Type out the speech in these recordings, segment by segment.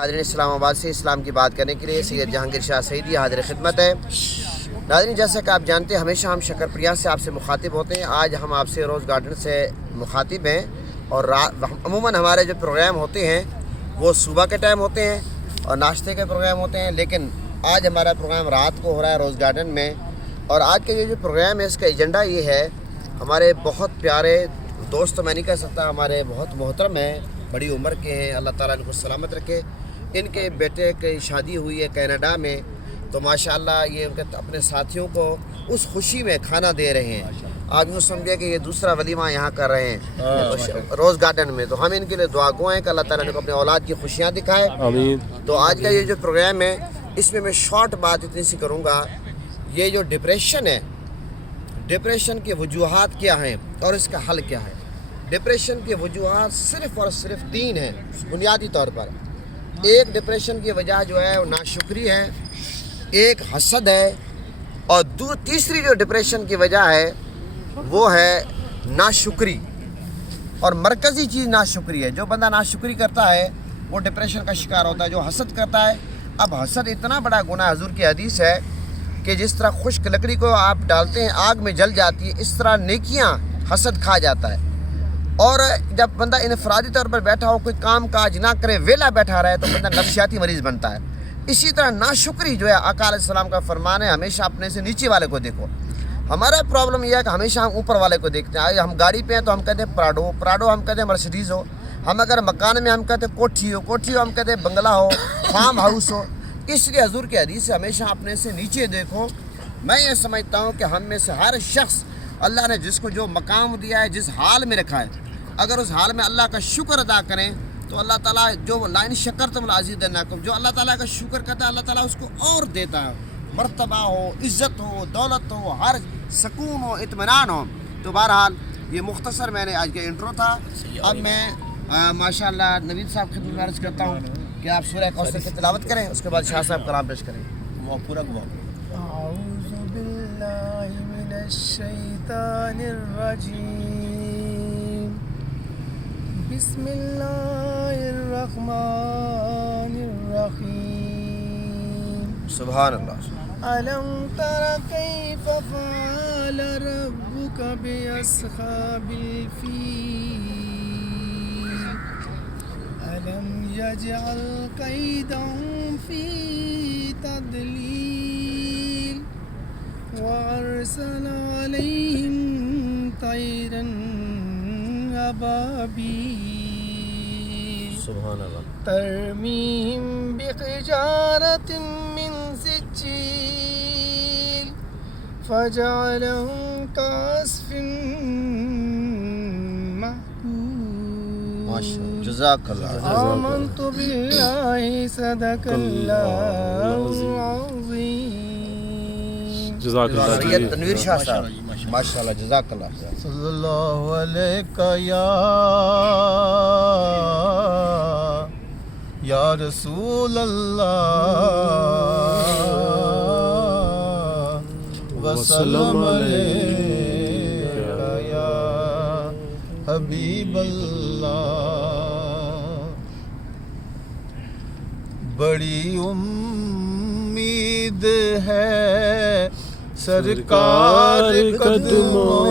ناظرین اسلام آباد سے اسلام کی بات کرنے کے لیے سید جہانگیر شاہ سعیدی حاضر خدمت ہے۔ ناظرین جیسا کہ آپ جانتے ہیں ہمیشہ ہم شکرپریا سے آپ سے مخاطب ہوتے ہیں۔ آج ہم آپ سے روز گارڈن سے مخاطب ہیں اور عموماً ہمارے جو پروگرام ہوتے ہیں وہ صبح کے ٹائم ہوتے ہیں اور ناشتے کے پروگرام ہوتے ہیں، لیکن آج ہمارا پروگرام رات کو ہو رہا ہے روز گارڈن میں۔ اور آج کا یہ جو پروگرام ہے اس کا ایجنڈا یہ ہے، ہمارے بہت پیارے دوست تو میں نہیں کہہ سکتا، ہمارے بہت محترم ہیں، بڑی عمر کے ہیں، اللہ تعالیٰ ان کو سلامت رکھے۔ ان کے بیٹے کی شادی ہوئی ہے کینیڈا میں، تو ماشاءاللہ یہ ان کے اپنے ساتھیوں کو اس خوشی میں کھانا دے رہے ہیں۔ آپ یوں سمجھے کہ یہ دوسرا ولیمہ یہاں کر رہے ہیں روز گارڈن میں، تو ہم ان کے لیے دعا گو ہیں کہ اللہ تعالیٰ نے اپنے اولاد کی خوشیاں دکھائے۔ تو آج کا یہ جو پروگرام ہے اس میں شارٹ بات اتنی سی کروں گا، یہ جو ڈپریشن ہے، ڈپریشن کی وجوہات کیا ہیں اور اس کا حل کیا ہے۔ ڈپریشن کی وجوہات صرف اور صرف 3 ہیں بنیادی طور پر۔ ایک ڈپریشن کی وجہ جو ہے وہ ناشکری ہے، ایک حسد ہے، اور تیسری جو ڈپریشن کی وجہ ہے وہ ہے ناشکری، اور مرکزی چیز ناشکری ہے۔ جو بندہ ناشکری کرتا ہے وہ ڈپریشن کا شکار ہوتا ہے۔ جو حسد کرتا ہے، اب حسد اتنا بڑا گناہ، حضور کی حدیث ہے کہ جس طرح خشک لکڑی کو آپ ڈالتے ہیں آگ میں جل جاتی ہے، اس طرح نیکیاں حسد کھا جاتا ہے۔ اور جب بندہ انفرادی طور پر بیٹھا ہو، کوئی کام کاج نہ کرے، ویلا بیٹھا رہے، تو بندہ نفسیاتی مریض بنتا ہے۔ اسی طرح ناشکری جو ہے، آقا علیہ السلام کا فرمان ہے ہمیشہ اپنے سے نیچے والے کو دیکھو۔ ہمارا پرابلم یہ ہے کہ ہمیشہ ہم اوپر والے کو دیکھتے ہیں۔ ہم گاڑی پہ ہیں تو ہم کہتے ہیں پراڈو ہم کہتے ہیں مرسیڈیز ہو، ہم اگر مکان میں ہم کہتے ہیں کوٹھی ہو ہم کہتے ہیں بنگلہ ہو، فارم ہاؤس ہو۔ اس لیے حضور کی حدیث سے ہمیشہ اپنے سے نیچے دیکھو۔ میں یہ سمجھتا ہوں کہ ہم میں سے ہر شخص، اللہ نے جس کو جو مقام دیا ہے، جس حال میں رکھا ہے، اگر اس حال میں اللہ کا شکر ادا کریں تو اللہ تعالیٰ جو لائن شکرتم لازیدنکم، جو اللہ تعالیٰ کا شکر کرتا ہے اللہ تعالیٰ اس کو اور دیتا ہے، مرتبہ ہو، عزت ہو، دولت ہو، ہر سکون ہو، اطمینان ہو۔ تو بہرحال یہ مختصر میں نے آج کا انٹرو تھا۔ اب میں ماشاءاللہ نوید صاحب خدمت میں عرض کرتا ہوں کہ آپ سورہ کوثر کی تلاوت کریں، اس کے بعد شاہ صاحب کلام پیش کریں۔ وہ پورا گوا۔ اعوذ باللہ من الشیطان الرجیم، بسم اللہ الرحمن الرحیم۔ سبحان اللہ۔ ألم تر كيف فعل ربك بأصحاب الفيل ألم يجعل كيدهم في تضليل وأرسل عليهم طيرا أبابيل سبحان اللہ۔ ترميهم بحجارة من سجيل فجعلهم كعصف مأكول۔ ماشاء اللہ، جزاک اللہ۔ آمنت بالله صدق الله العظيم۔ جزاک اللہ سید تنویر شاہ صاحب، ماشاءاللہ، جزاک اللہ۔ صلی اللہ علیہ یا رسول اللہ وسلم علیہ یا حبیب اللہ۔ بڑی امید ہے سرکار قدموں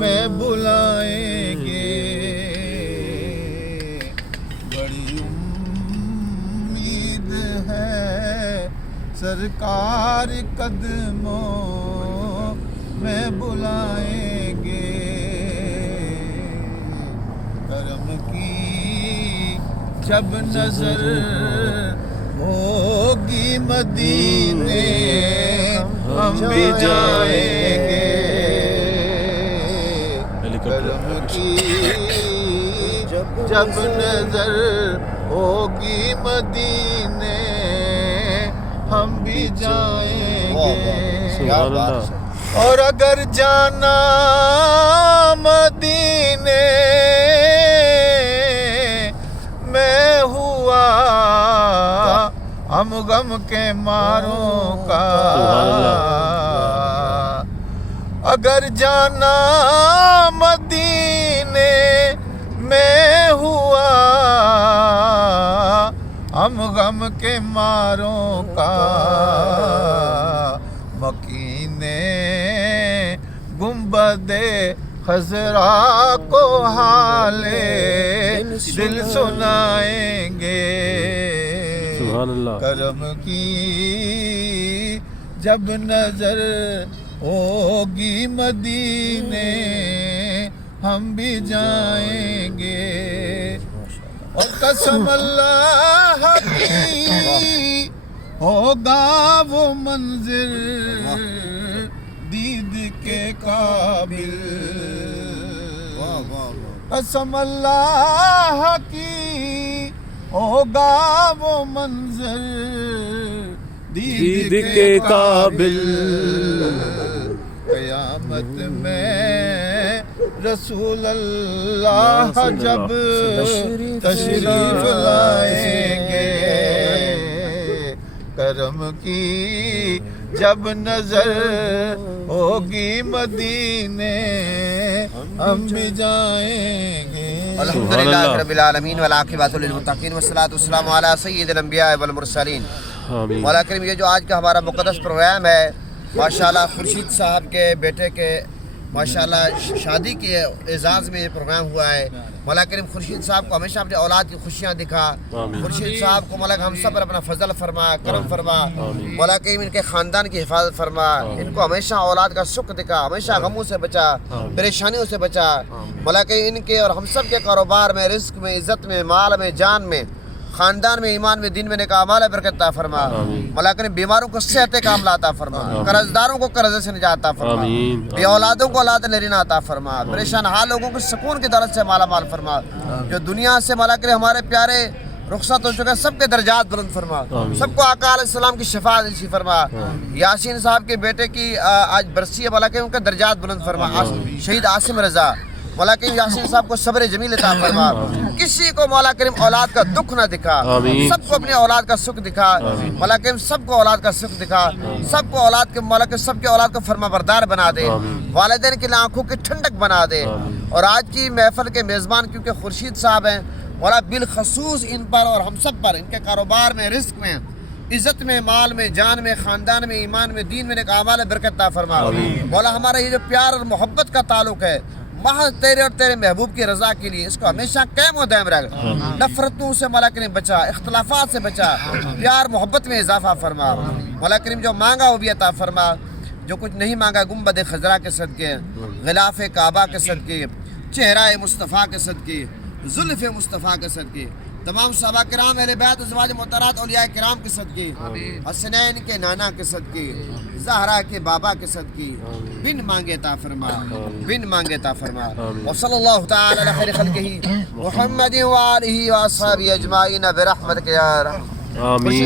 میں بلائیں گے، بڑی امید ہے سرکار قدموں میں بلائیں گے۔ کرم کی جب نظر ہوگی مدینے ہم بھی جائیں گے، کرم کی جب نظر ہوگی مدینے ہم بھی جائیں گے۔ اور اگر جانا مدینے میں ہوا ہم غم کے ماروں کا، اگر جانا مدینے میں ہوا ہم غم کے ماروں کا مکینے گنبد خضرا کو حال دل سنائیں گے سبحان اللہ. کرم کی جب نظر ہوگی مدینے ہم بھی جائیں گے اور قسم اللہ کی ہوگا وہ منظر دید کے قابل قسم اللہ کی ہوگا وہ منظر دید کے قابل. قیامت میں رسول اللہ جب تشریف لائیں گے کرم کی جب نظر ہوگی مدینے ہم بھی جائیں گے. الحمدللہ رب العالمین والعاقبۃ للمتقین والصلاۃ والسلام علی سید الانبیاء والمرسلین. آمین. مولا کریم یہ جو آج کا ہمارا مقدس پروگرام ہے ماشاءاللہ خورشید صاحب کے بیٹے کے ماشاءاللہ شادی کے اعزاز میں یہ پروگرام ہوا ہے. مولا کریم خورشید صاحب کو ہمیشہ اپنی اولاد کی خوشیاں دکھا. خورشید صاحب کو مولا ہم سب پر اپنا فضل فرما کرم فرما. مولا کریم ان کے خاندان کی حفاظت فرما. ان کو ہمیشہ اولاد کا سکھ دکھا. ہمیشہ غموں سے بچا پریشانیوں سے بچا. مولا کریم ان کے اور ہم سب کے کاروبار میں رزق میں عزت میں مال میں جان میں خاندان میں ایمان میں دین میں نیک اعمال برکت عطا فرما. مولا کریم بیماروں کو صحت کاملہ عطا فرما. قرض داروں کو قرض سے نجات عطا فرما. بے اولادوں کو اولاد نرینہ عطا فرما. پریشان حال لوگوں کو سکون کی دولت سے مالا مال فرما. جو دنیا سے مولا کریم ہمارے پیارے رخصت ہو چکے سب کے درجات بلند فرما. سب کو آقا علیہ السلام کی شفاعت نصیب فرما. یاسین صاحب کے بیٹے کی آج برسی ہے مولا کریم ان کے درجات بلند فرما. شہید عاصم رضا مولا کریم یاسین صاحب کو صبر جمیل عطا فرما. کسی کو مولا کریم اولاد کا دکھ نہ دکھا. سب کو اپنی اولاد کا سکھ دکھا. مولا کریم سب کو اولاد کا سکھ دکھا. سب کو اولاد کے مولا کریم سب کے اولاد کو فرما بردار بنا دے. والدین کی آنکھوں کی ٹھنڈک بنا دے. اور آج کی محفل کے میزبان کیونکہ خورشید صاحب ہیں مولا بالخصوص ان پر اور ہم سب پر ان کے کاروبار میں رزق میں عزت میں مال میں جان میں خاندان میں ایمان میں دین میں نیک اعمال برکت عطا فرما. مولا ہمارا یہ جو پیار اور محبت کا تعلق ہے محض تیرے اور تیرے محبوب کی رضا کے لیے اس کو ہمیشہ قائم و دائم رکھ. نفرتوں سے مولا کریم بچا. اختلافات سے بچا. پیار محبت میں اضافہ فرما. مولا کریم جو مانگا وہ بھی عطا فرما. جو کچھ نہیں مانگا گنبد خضرا کے صدقے غلاف کعبہ کے صدقے چہرہ مصطفیٰ کے صدقے زلف مصطفیٰ کے صدقے تمام صحابہ کرام اہل بیت ازواج محترمات اولیاء کرام کے صدقے حسنین کے نانا کے صدقے زہرا کے بابا کے صدقے بن مانگے عطا فرما. بن مانگے عطا فرما. وصلی اللہ تعالی علی خیر خلقہ محمد وآلہ واصحابہ اجمعین برحمتک یا ارحم. آمین.